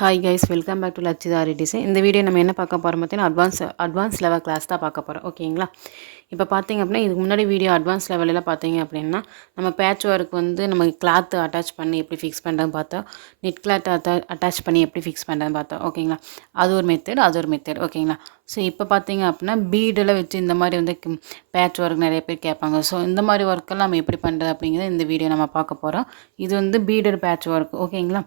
Hi guys, welcome back to லட்சிதாரி design. இந்த video நம்ம என்ன பார்க்க போகிறோம் பார்த்தீங்கன்னா, அட்வான்ஸ் லெவல் கிளாஸ் தான் பார்க்க போகிறோம். ஓகேங்களா? இப்போ பார்த்தீங்க அப்படின்னா, இதுக்கு முன்னாடி வீடியோ அட்வான்ஸ் லெவலில் பார்த்தீங்க அப்படின்னா, நம்ம பேட்ச் ஒர்க் வந்து நம்ம கிளாத் அட்டாச் பண்ணி எப்படி ஃபிக்ஸ் பண்ணுறதுன்னு பார்த்தோம். நெட் கிளாத் அட்டாச் பண்ணி எப்படி ஃபிக்ஸ் பண்ணுறதுன்னு பார்த்தோம். ஓகேங்களா? அது ஒரு மெத்தட், அது ஒரு மெத்தட். ஓகேங்களா? ஸோ இப்போ பார்த்தீங்க அப்படின்னா, பீடில் வச்சு இந்த மாதிரி வந்து பேட்ச் ஒர்க் நிறைய பேர் கேட்பாங்க. ஸோ இந்த மாதிரி ஒர்க்கெல்லாம் நம்ம எப்படி பண்ணுறது அப்படிங்கிறத இந்த வீடியோ நம்ம பார்க்க போகிறோம். இது வந்து பீடர் பேட்ச் ஒர்க். ஓகேங்களா?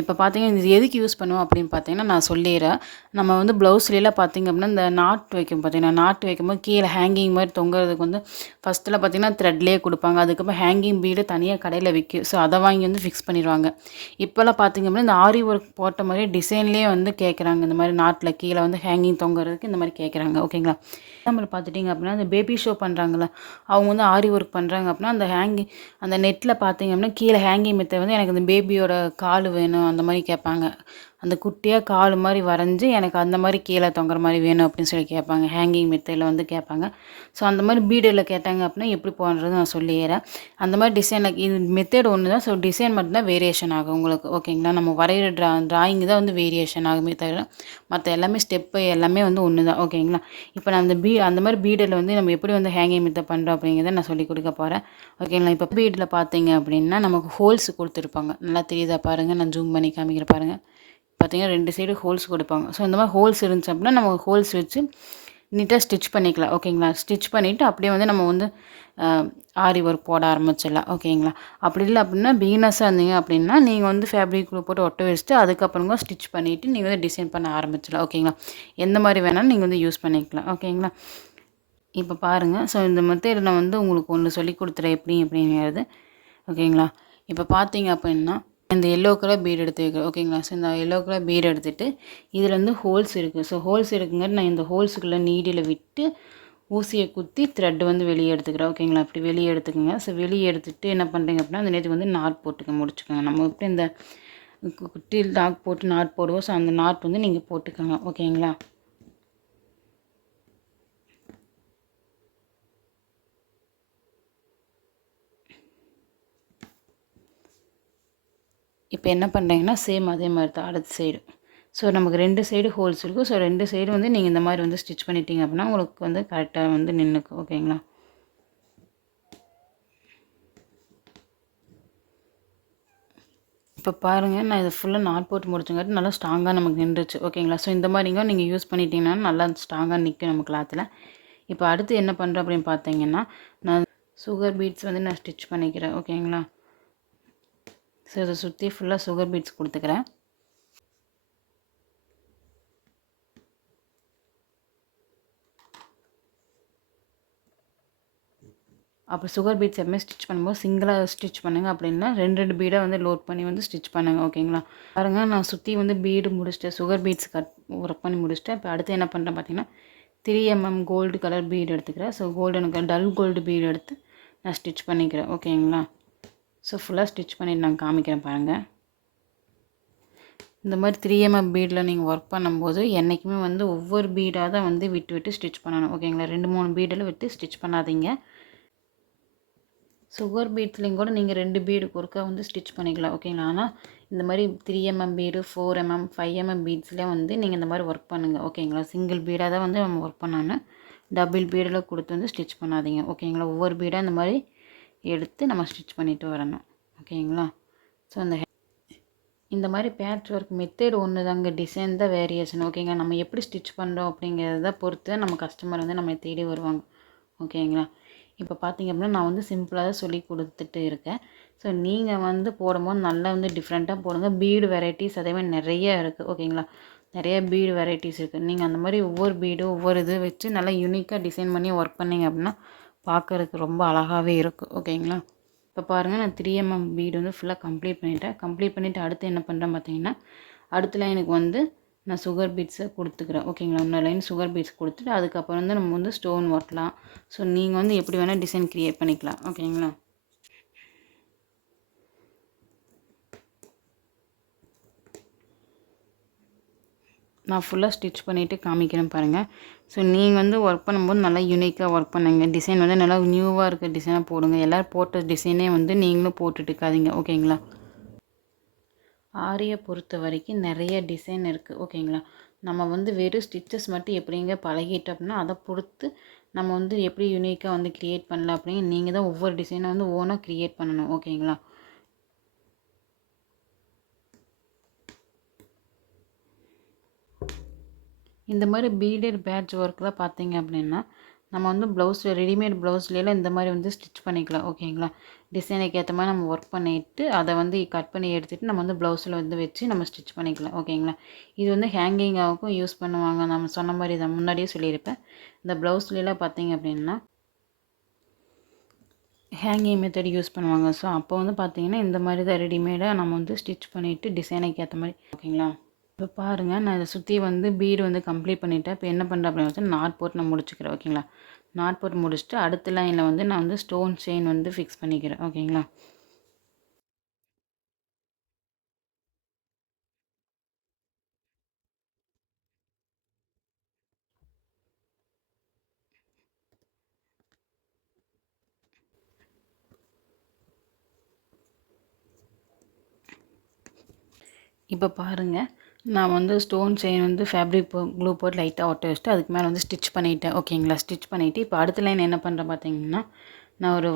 இப்போ பார்த்தீங்கன்னா, இது எதுக்கு யூஸ் பண்ணுவோம் அப்படின்னு பார்த்தீங்கன்னா, நான் சொல்லிடுறேன். நம்ம வந்து ப்ளவுஸ்லாம் பார்த்தீங்க அப்படின்னா, இந்த நாட் வைக்கும் பார்த்தீங்கன்னா, நாட் வைக்கும்போது கீழே ஹேங்கிங் மாதிரி தொங்குறதுக்கு வந்து ஃபஸ்ட்டில் பார்த்தீங்கன்னா த்ரெட்லேயே கொடுப்பாங்க. அதுக்கப்புறம் ஹேங்கிங் பீடு தனியாக கடையில் விற்கும். ஸோ அதை வாங்கி வந்து ஃபிக்ஸ் பண்ணிடுவாங்க. இப்போல்லாம் பார்த்தீங்க அப்படின்னா, இந்த ஆரி ஒர்க் போட்ட மாதிரி டிசைன்லேயே வந்து கேட்குறாங்க. இந்த மாதிரி நாட்டில் கீழே வந்து ஹேங்கிங் தொங்குறதுக்கு இந்த மாதிரி கேட்குறாங்க. ஓகேங்களா? எக்ஸாம்பிள் பார்த்துட்டிங்க அப்படின்னா, அந்த பேபி ஷோ பண்ணுறாங்கல்ல, அவங்க வந்து ஆரி ஒர்க் பண்ணுறாங்க அப்படின்னா, அந்த நெட்டில் பார்த்தீங்க அப்படின்னா, கீழே ஹேங்கிங் மெத்தட் வந்து எனக்கு அந்த பேபியோட கால் வேணும் அந்த மாதிரி கேட்பாங்க. அந்த குட்டியாக கால் மாதிரி வரைஞ்சி எனக்கு அந்த மாதிரி கீழே தொங்குற மாதிரி வேணும் அப்படின்னு சொல்லி கேட்பாங்க. ஹேங்கிங் மெத்தடில் வந்து கேட்பாங்க. ஸோ அந்த மாதிரி பீடில் கேட்டாங்க அப்படின்னா எப்படி போடுறது நான் சொல்லிடுறேன். அந்த மாதிரி டிசைனில் இது மெத்தட் ஒன்று தான். ஸோ டிசைன் மட்டும்தான் வேரியேஷன் ஆகும் உங்களுக்கு. ஓகேங்களா? நம்ம வரைகிற ட்ராயிங் தான் வந்து வேரியேஷன் ஆகுமே தவிர மற்ற எல்லாமே ஸ்டெப்பு எல்லாமே வந்து ஒன்று தான். ஓகேங்களா? இப்போ நான் அந்த மாதிரி பீடில் வந்து நம்ம எப்படி வந்து ஹேங்கிங் மெத்தட் பண்ணுறோம் அப்படிங்கிறத நான் சொல்லி கொடுக்க போகிறேன். ஓகேங்களா? இப்போ பீடில் பார்த்தீங்க அப்படின்னா நமக்கு ஹோல்ஸ் கொடுத்துருப்பாங்க. நல்லா தெரியுதா பாருங்கள், நான் ஜூம் பண்ணி காமிக்கிற பாருங்கள். பார்த்தீங்கன்னா 2 சைடு ஹோல்ஸ் கொடுப்பாங்க. ஸோ இந்த மாதிரி ஹோல்ஸ் இருந்துச்சு அப்படின்னா நம்ம ஹோல்ஸ் வச்சு நீட்டாக ஸ்டிச் பண்ணிக்கலாம். ஓகேங்களா? ஸ்டிச் பண்ணிவிட்டு அப்படியே வந்து நம்ம வந்து ஆரி ஒர்க் போட ஆரம்பிச்சிடலாம். ஓகேங்களா? அப்படி இல்லை அப்படின்னா பிகினர்ஸாக இருந்தீங்க அப்படின்னா நீங்கள் வந்து ஃபேப்ரிக் க்ளூ போட்டு ஒட்ட வச்சுட்டு அதுக்கப்புறமா ஸ்டிச் பண்ணிவிட்டு நீங்கள் வந்து டிசைன் பண்ண ஆரம்பிச்சிடலாம். ஓகேங்களா? எந்த மாதிரி வேணாலும் நீங்கள் வந்து யூஸ் பண்ணிக்கலாம். ஓகேங்களா? இப்போ பாருங்கள். ஸோ இந்த மெத்தட் நான் வந்து உங்களுக்கு ஒன்று சொல்லி கொடுத்துறேன் எப்படி அப்படிங்கிறது. ஓகேங்களா? இப்போ பார்த்தீங்க அப்படின்னா இந்த எல்லோ கலர் பீட் எடுத்து வைக்கிறேன். ஓகேங்களா? ஸோ இந்த எல்லோ கலர் பீட் எடுத்துகிட்டு இதில் வந்து ஹோல்ஸ் இருக்குது. ஸோ ஹோல்ஸ் இருக்குங்கிறது நான் இந்த ஹோல்ஸுக்குள்ளே நீடில் விட்டு ஊசியை குத்தி த்ரெட் வந்து வெளியே எடுத்துக்கிறேன். ஓகேங்களா? அப்படி வெளியே எடுத்துக்கோங்க. ஸோ வெளியே எடுத்துகிட்டு என்ன பண்ணுறீங்க அப்படின்னா அந்த நேரத்துக்கு வந்து நாட் போட்டுக்க முடிச்சுக்கோங்க. நம்ம எப்படி இந்த குட்டியில் டாக் போட்டு நாட் போடுவோம். ஸோ அந்த நாட் வந்து நீங்கள் போட்டுக்கோங்க. ஓகேங்களா? இப்போ என்ன பண்ணுறீங்கன்னா சேம் அதே மாதிரி தான் அடுத்த சைடு. ஸோ நமக்கு 2 சைடு ஹோல்ஸ் இருக்கும். ஸோ 2 சைடு வந்து நீங்கள் இந்த மாதிரி வந்து ஸ்டிச் பண்ணிட்டீங்க அப்படின்னா உங்களுக்கு வந்து கரெக்டாக வந்து நின்றுக்கும். ஓகேங்களா? இப்போ பாருங்கள், நான் இதை ஃபுல்லாக நாட் போட்டு முடிச்சங்காட்டி நல்லா ஸ்ட்ராங்காக நமக்கு நின்றுச்சு. ஓகேங்களா? ஸோ இந்த மாதிரிங்க நீங்கள் யூஸ் பண்ணிட்டீங்கன்னா நல்லா ஸ்ட்ராங்காக நிற்கும் நம்ம கிளாத்தில். இப்போ அடுத்து என்ன பண்ணுறேன் அப்படின்னு பார்த்தீங்கன்னா நான் சுகர் பீட்ஸ் வந்து நான் ஸ்டிச் பண்ணிக்கிறேன். ஓகேங்களா? ஸோ இதை சுற்றி ஃபுல்லாக சுகர் பீட்ஸ் கொடுத்துக்கிறேன். அப்போ சுகர் பீட்ஸ் எப்பவுமே ஸ்டிச் பண்ணும்போது சிங்கிளாக ஸ்டிச் பண்ணுங்கள். அப்படின்னா 2 பீடாக வந்து லோட் பண்ணி வந்து ஸ்டிச் பண்ணுங்கள். ஓகேங்களா? பாருங்கள், நான் சுற்றி வந்து பீடு முடிச்சிட்டேன். சுகர் பீட்ஸ் ஒர்க் பண்ணி முடிச்சிட்டேன். இப்போ அடுத்து என்ன பண்ணுறேன் பார்த்தீங்கன்னா 3mm கோல்டு கலர் பீடு எடுத்துக்கிறேன். So gold dull gold bead எடுத்து நான் ஸ்டிச் பண்ணிக்கிறேன். ஓகேங்களா? ஸோ ஃபுல்லாக ஸ்டிச் பண்ணிட்டு நான் காமிக்கிறேன் பாருங்கள். இந்த மாதிரி 3mm பீடில் நீங்கள் ஒர்க் பண்ணும்போது என்றைக்குமே வந்து ஒவ்வொரு பீடாக தான் வந்து விட்டு விட்டு ஸ்டிச் பண்ணணும். ஓகேங்களா? 2-3 பீடில் விட்டு ஸ்டிச் பண்ணாதீங்க. சுகர் பீட்ஸ்லேயும் கூட நீங்கள் 2 பீடு ஒருக்கா வந்து ஸ்டிச் பண்ணிக்கலாம். ஓகேங்களா? ஆனால் இந்த மாதிரி 3mm பீடு 4mm 5mm பீட்ஸ்லேயும் வந்து நீங்கள் இந்த மாதிரி ஒர்க் பண்ணுங்கள். ஓகேங்களா? சிங்கிள் பீடாக தான் வந்து நம்ம ஒர்க் பண்ணணும். டபுள் பீடில் கொடுத்து வந்து ஸ்டிச் பண்ணாதீங்க. ஓகேங்களா? ஒவ்வொரு பீடாக இந்த மாதிரி எடுத்து நம்ம ஸ்டிச் பண்ணிவிட்டு வரணும். ஓகேங்களா? ஸோ இந்த மாதிரி பேட்ச் ஒர்க் மெத்தட் ஒன்று தாங்க, டிசைன் தான் வேரியேஷன். ஓகேங்களா? நம்ம எப்படி ஸ்டிச் பண்ணுறோம் அப்படிங்கிறத பொறுத்து நம்ம கஸ்டமர் வந்து நம்ம தேடி வருவாங்க. ஓகேங்களா? இப்போ பார்த்தீங்க அப்படின்னா நான் வந்து சிம்பிளாக தான் சொல்லி கொடுத்துட்டு இருக்கேன். ஸோ நீங்கள் வந்து போடும்போது நல்லா வந்து டிஃப்ரெண்ட்டாக போடுங்க. பீடு வெரைட்டிஸ் அதேமாதிரி நிறைய இருக்குது. ஓகேங்களா? நிறைய பீடு வெரைட்டிஸ் இருக்குது. நீங்கள் அந்த மாதிரி ஒவ்வொரு பீடும் ஒவ்வொரு இது வச்சு நல்லா யூனிக்காக டிசைன் பண்ணி ஒர்க் பண்ணிங்க அப்படின்னா பார்க்குறதுக்கு ரொம்ப அழகாகவே இருக்கும். ஓகேங்களா? இப்போ பாருங்கள், நான் 3mm பீடு வந்து ஃபுல்லாக கம்ப்ளீட் பண்ணிவிட்டேன். கம்ப்ளீட் பண்ணிவிட்டு அடுத்து என்ன பண்ணுறேன் பார்த்தீங்கன்னா அடுத்த லைனுக்கு வந்து நான் சுகர் பீட்ஸை கொடுத்துக்கிறேன். ஓகேங்களா? இன்னொரு லைன் சுகர் பீட்ஸ் கொடுத்துட்டு அதுக்கப்புறம் வந்து நம்ம வந்து ஸ்டோன் ஒட்டலாம். ஸோ நீங்கள் வந்து எப்படி வேணால் டிசைன் க்ரியேட் பண்ணிக்கலாம். ஓகேங்களா? நான் ஃபுல்லாக ஸ்டிச் பண்ணிவிட்டு காமிக்கிறேன் பாருங்கள். ஸோ நீங்கள் வந்து ஒர்க் பண்ணும்போது நல்லா யூனிக்காக ஒர்க் பண்ணுங்க. டிசைன் வந்து நல்லா நியூவாக இருக்க டிசைனாக போடுங்க. எல்லோரும் போட்ட டிசைனே வந்து நீங்களும் போட்டுட்டு இருக்காதீங்க. ஓகேங்களா? ஆரியை பொறுத்த வரைக்கும் நிறைய டிசைன் இருக்குது ஓகேங்களா. நம்ம வந்து வெறும் ஸ்டிச்சஸ் மட்டும் எப்படிங்க பழகிட்டோம் அப்படின்னா அதை பொறுத்து நம்ம வந்து எப்படி யூனிக்காக வந்து க்ரியேட் பண்ணலாம் அப்படிங்க நீங்கள் தான் ஒவ்வொரு டிசைனை வந்து ஓனாக க்ரியேட் பண்ணணும் ஓகேங்களா. இந்த மாதிரி பீடட் பேட்ச் ஒர்க்கில் பார்த்தீங்க அப்படின்னா நம்ம வந்து ப்ளவுஸில் ரெடிமேட் ப்ளவுஸ்லாம் இந்த மாதிரி வந்து ஸ்டிச் பண்ணிக்கலாம் ஓகேங்களா. டிசைனுக்கு ஏற்ற மாதிரி நம்ம ஒர்க் பண்ணிவிட்டு அதை வந்து கட் பண்ணி எடுத்துகிட்டு நம்ம வந்து ப்ளவுஸில் வந்து வச்சு நம்ம ஸ்டிச் பண்ணிக்கலாம் ஓகேங்களா. இது வந்து ஹேங்கிங்காகவும் யூஸ் பண்ணுவாங்க. நம்ம சொன்ன மாதிரி தான் முன்னாடியே சொல்லியிருப்பேன். இந்த ப்ளவுஸ்லாம் பார்த்தீங்க அப்படின்னா ஹேங்கிங் மெத்தட் யூஸ் பண்ணுவாங்க. ஸோ அப்போ வந்து பார்த்திங்கன்னா இந்த மாதிரி தான் ரெடிமேடாக நம்ம வந்து ஸ்டிச் பண்ணிவிட்டு டிசைனுக்கு ஏற்ற மாதிரி ஓகேங்களா. இப்போ பாருங்கள், நான் இதை சுற்றி வந்து பீடு வந்து கம்ப்ளீட் பண்ணிவிட்டேன். இப்போ என்ன பண்ணுறேன் அப்படின்னு வச்சு நாட் போட்டு நான் முடிச்சுக்கிறேன் ஓகேங்களா. நாட் போட்டு முடிச்சுட்டு அடுத்த லைனில் வந்து நான் வந்து ஸ்டோன் செயின் வந்து ஃபிக்ஸ் பண்ணிக்கிறேன் ஓகேங்களா. இப்போ பாருங்கள், நான் வந்து ஸ்டோன் செயின் வந்து ஃபேப்ரிக் க்ளூ போட்டு லைட்டாக ஒட்ட வச்சுட்டு அதுக்கு மேலே வந்து ஸ்டிச் பண்ணிவிட்டேன் ஓகேங்களா. ஸ்டிச் பண்ணிவிட்டு இப்போ அடுத்த லைன் என்ன பண்ணுறேன் பார்த்தீங்கன்னா நான் ஒரு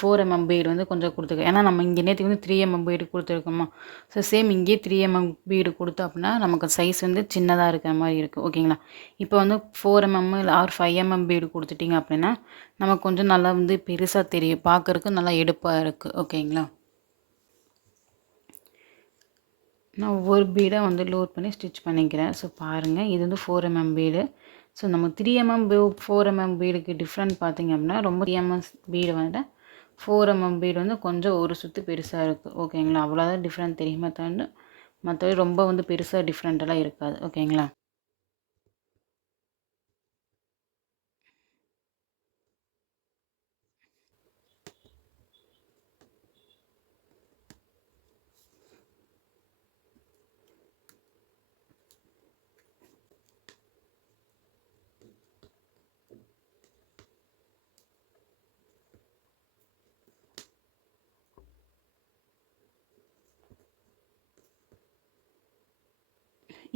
4 mm பீடு வந்து கொஞ்சம் கொடுத்துருக்கேன். ஏன்னா நம்ம இங்கே நேற்று வந்து 3 mm பீடு கொடுத்துருக்கோமா. ஸோ சேம் இங்கேயே 3 mm பீடு கொடுத்தோம் அப்படின்னா நமக்கு சைஸ் வந்து சின்னதாக இருக்கிற மாதிரி இருக்குது ஓகேங்களா. இப்போ வந்து 4 mm இல்லை 5 mm பீடு கொடுத்துட்டிங்க அப்படின்னா நமக்கு கொஞ்சம் நல்லா வந்து பெருசாக தெரியும், பார்க்குறதுக்கு நல்லா எடுப்பாக இருக்குது ஓகேங்களா. நான் ஒவ்வொரு பீடாக வந்து லோட் பண்ணி ஸ்டிச் பண்ணிக்கிறேன். ஸோ பாருங்கள், இது வந்து 4 mm பீடு. ஸோ நம்ம 3 mm 4 mm பீடுக்கு டிஃப்ரெண்ட் பார்த்திங்க அப்படின்னா ரொம்ப 3 mm பீடு வந்து 4 mm பீடு வந்து கொஞ்சம் ஒரு சுற்று பெருசாக இருக்குது ஓகேங்களா. அவ்வளோதான் டிஃப்ரெண்ட் தெரியுமா தாண்டு, மற்றபடி ரொம்ப வந்து பெருசாக டிஃப்ரெண்ட்டெல்லாம் இருக்காது ஓகேங்களா.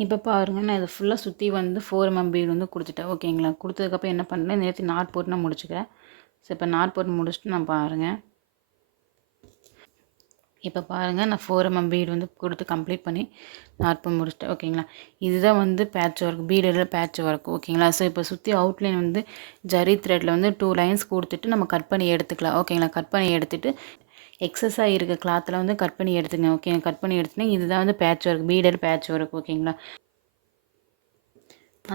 இப்போ பாருங்கள், நான் இதை ஃபுல்லாக சுற்றி வந்து 4 mm பீடு வந்து கொடுத்துட்டேன் ஓகேங்களா. கொடுத்ததுக்கப்புறம் என்ன பண்ணுறேன், நேற்று நாட் போட்டு நான் முடிச்சுக்கிறேன். ஸோ இப்போ நாட் போட்டு முடிச்சுட்டு நான் பாருங்கள், இப்போ பாருங்கள், நான் 4 mm பீடு வந்து கொடுத்து கம்ப்ளீட் பண்ணி நாட் பண்ணி முடிச்சிட்டேன் ஓகேங்களா. இதுதான் வந்து பேட்ச் ஒர்க், பீடில் பேட்ச் ஒர்க் ஓகேங்களா. ஸோ இப்போ சுற்றி அவுட்லைன் வந்து ஜரி த்ரெட்டில் வந்து 2 லைன்ஸ் கொடுத்துட்டு நம்ம கட் பண்ணி எடுத்துக்கலாம் ஓகேங்களா. கட் பண்ணி எடுத்துகிட்டு எக்ஸஸாக இருக்க கிளாத்தில் வந்து கட் பண்ணி எடுத்துங்க ஓகே. கட் பண்ணி எடுத்துனா இதுதான் வந்து patch work, pedal patch work ஓகேங்களா.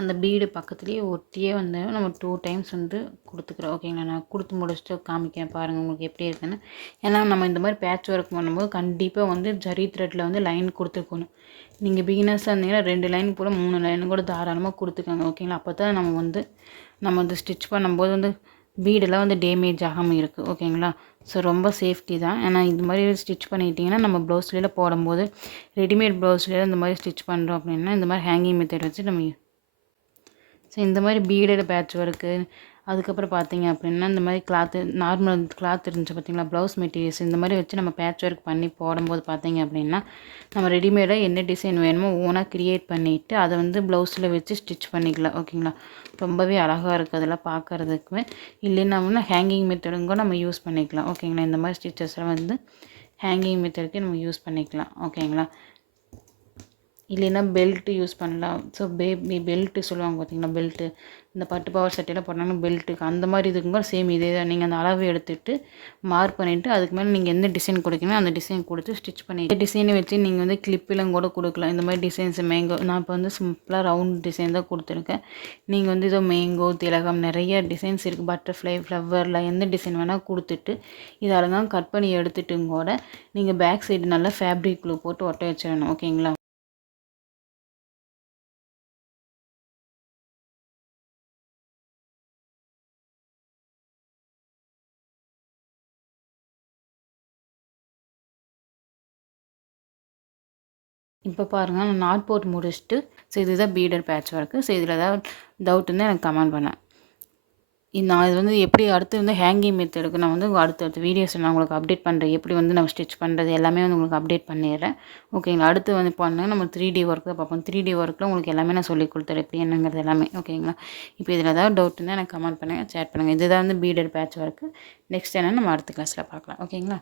அந்த பீடு பக்கத்துலேயே ஒட்டியே வந்து நம்ம 2 டைம்ஸ் வந்து கொடுத்துக்குறோம் ஓகேங்களா. நான் கொடுத்து முடிச்சுட்டு காமிக்கிறேன் பாருங்கள் உங்களுக்கு எப்படி இருக்குன்னு. ஏன்னா நம்ம இந்த மாதிரி பேட்ச் ஒர்க் பண்ணும்போது கண்டிப்பாக வந்து ஜரி த்ரெட்டில் வந்து லைன் கொடுத்துருக்கணும். நீங்கள் பிகினர்ஸாக இருந்தீங்கன்னா 2 லைன் கூட 3 லைன் கூட தாராளமாக கொடுத்துக்கோங்க ஓகேங்களா. அப்போ தான் நம்ம வந்து ஸ்டிச் பண்ணும்போது வந்து பீடெல்லாம் வந்து டேமேஜ் ஆகாமல் இருக்குது ஓகேங்களா. ஸோ ரொம்ப சேஃப்டி தான். ஏன்னா இந்த மாதிரி ஸ்டிச் பண்ணிக்கிட்டிங்கன்னா நம்ம ப்ளவுஸ்லாம் போடும்போது ரெடிமேட் ப்ளவுஸ்லாம் இந்த மாதிரி ஸ்டிச் பண்ணுறோம் அப்படின்னா இந்த மாதிரி ஹேங்கிங் மெத்தட் வச்சு நம்ம ஸோ இந்த மாதிரி பீடட் பேட்ச் ஒர்க்கு, அதுக்கப்புறம் பார்த்தீங்க அப்படின்னா இந்த மாதிரி கிளாத்து நார்மல் கிளாத் இருந்துச்சு பார்த்தீங்களா, ப்ளவுஸ் மெட்டீரியல்ஸ் இந்த மாதிரி வச்சு நம்ம பேட்ச் ஒர்க் பண்ணி போடும்போது பார்த்தீங்க அப்படின்னா நம்ம ரெடிமேடாக என்ன டிசைன் வேணுமோ ஓனாக க்ரியேட் பண்ணிவிட்டு அதை வந்து ப்ளவுஸில் வச்சு ஸ்டிச் பண்ணிக்கலாம் ஓகேங்களா. ரொம்பவே அழகாக இருக்குது அதெல்லாம் பார்க்குறதுக்குமே. இல்லைன்னா ஹேங்கிங் மெத்தடும் கூட நம்ம யூஸ் பண்ணிக்கலாம் ஓகேங்களா. இந்த மாதிரி ஸ்டிச்சஸ்லாம் வந்து ஹேங்கிங் மெத்தடுக்கு நம்ம யூஸ் பண்ணிக்கலாம் ஓகேங்களா. இல்லைன்னா பெல்ட்டு யூஸ் பண்ணலாம். ஸோ பேபி பெல்ட்டு சொல்லுவாங்க பார்த்தீங்களா, பெல்ட்டு இந்த பட்டு பாவாடை சட்டையெல்லாம் போட்டாங்கன்னா பெல்ட்டுக்கு அந்த மாதிரி இதுக்கும் கூட சேம் இதே தான். நீங்கள் அந்த அளவு எடுத்துகிட்டு மார்க் பண்ணிவிட்டு அதுக்கு மேலே நீங்கள் எந்த டிசைன் கொடுக்கணும் அந்த டிசைன் கொடுத்து ஸ்டிச் பண்ணி டிசைனை வச்சு நீங்கள் வந்து கிளிப்பெல்லாம் கூட கொடுக்கலாம். இந்த மாதிரி டிசைன்ஸ் மேங்கோ, நான் இப்போ வந்து சிம்பிளாக ரவுண்ட் டிசைன் தான் கொடுத்துருக்கேன். நீங்கள் வந்து இதோ மேங்கோ, திலகம் நிறைய டிசைன்ஸ் இருக்குது. பட்டர்ஃப்ளை, ஃப்ளவரில் எந்த டிசைன் வேணால் கொடுத்துட்டு இதெல்லாம் கட் பண்ணி எடுத்துட்டும் கூட நீங்கள் பேக் சைடு நல்லா ஃபேப்ரிக் க்ளூ போட்டு ஒட்ட வச்சிடணும் ஓகேங்களா. இப்போ பாருங்கள், நான் நாட் போட்டு முடிச்சுட்டு ஸோ இதுதான் பீடர் பேட்ச் ஒர்க்கு. ஸோ இதில் ஏதாவது டவுட் இருந்தால் எனக்கு கமெண்ட் பண்ணேன். நான் இது வந்து எப்படி அடுத்து வந்து ஹேங்கிங் மெத்தடுக்கு நான் வந்து அடுத்தடுத்த வீடியோஸில் நான் உங்களுக்கு அப்டேட் பண்ணுறேன். எப்படி வந்து நம்ம ஸ்டிச் பண்ணுறது எல்லாமே வந்து உங்களுக்கு அப்டேட் பண்ணிடுறேன். ஓகேங்களா. அடுத்து வந்து பண்ணால் நம்ம 3D ஒர்க் தான் பார்ப்போம். 3D ஒர்க்கில் உங்களுக்கு எல்லாமே நான் சொல்லிக் கொடுத்துறேன் எப்படி என்னங்கிறது எல்லாமே. ஓகேங்களா. இப்போ இதில் ஏதாவது டவுட் இருந்தால் எனக்கு கமெண்ட் பண்ணுங்கள், சேட் பண்ணுங்கள். இதுதான் வந்து பீடட் பேட்ச் ஒர்க்கு. நெக்ஸ்ட் என்னன்னு நம்ம அடுத்த கிளாஸில் பார்க்கலாம். ஓகேங்களா.